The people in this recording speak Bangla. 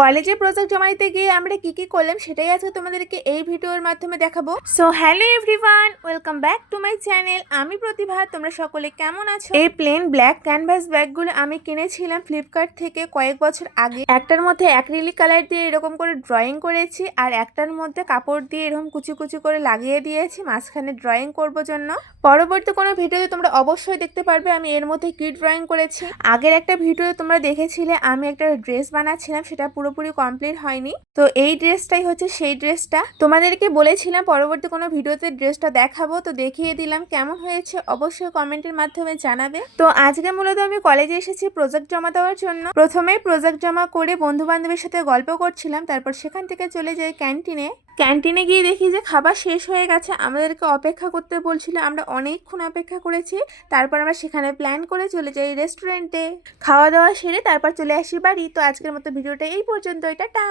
কলেজে প্রজেক্ট জমা দিতে গিয়ে আমরা কি করলাম সেটাই আজকে তোমাদেরকে এই ভিডিওর মাধ্যমে দেখাবো। So hello everyone, welcome back to my channel. আমি প্রতিভা, তোমরা সকলে কেমন আছো? এই প্লেন ব্ল্যাক ক্যানভাস ব্যাগগুলো আমি কিনেছিলাম ফ্লিপকার্ট থেকে কয়েক বছর আগে। একটার মধ্যে অ্যাক্রিলিক কালার দিয়ে এরকম করে ড্রয়িং করেছি, আর একটার মধ্যে কাপড় দিয়ে এরকম কুচি কুচি করে লাগিয়ে দিয়েছি মাঝখানে ড্রয়িং করব জন্য। পরবর্তী কোনো ভিডিওতে তোমরা অবশ্যই দেখতে পারবে আমি এর মধ্যে কি ড্রয়িং করেছি। আগের একটা ভিডিও তোমরা দেখেছিলে আমি একটা ড্রেস বানাচ্ছিলাম, সেটা পুরোপুরি কমপ্লিট হয়নি। তো এই ড্রেসটাই হচ্ছে সেই ড্রেসটা। তোমাদেরকে বলেছিলাম পরবর্তী কোনো ভিডিওতে ড্রেসটা দেখাবো, তো দেখিয়ে দিলাম। কেমন হয়েছে অবশ্যই কমেন্টের মাধ্যমে জানাবে। তো আজকে মূলত আমি কলেজে এসেছি প্রজেক্ট জমা দেওয়ার জন্য। প্রথমে প্রজেক্ট জমা করে বন্ধু বান্ধবের সাথে গল্প করছিলাম, তারপর সেখান থেকে চলে যাই ক্যান্টিনে গিয়ে দেখি যে খাবার শেষ হয়ে গেছে। আমাদেরকে অপেক্ষা করতে বলছিল, আমরা অনেকক্ষণ অপেক্ষা করেছি। তারপর আমরা সেখানে প্ল্যান করে চলে যাই রেস্টুরেন্টে। খাওয়া দাওয়া সেরে তারপর চলে আসি বাড়ি। তো আজকের মতো ভিডিওটা এই পর্যন্ত, টাটা।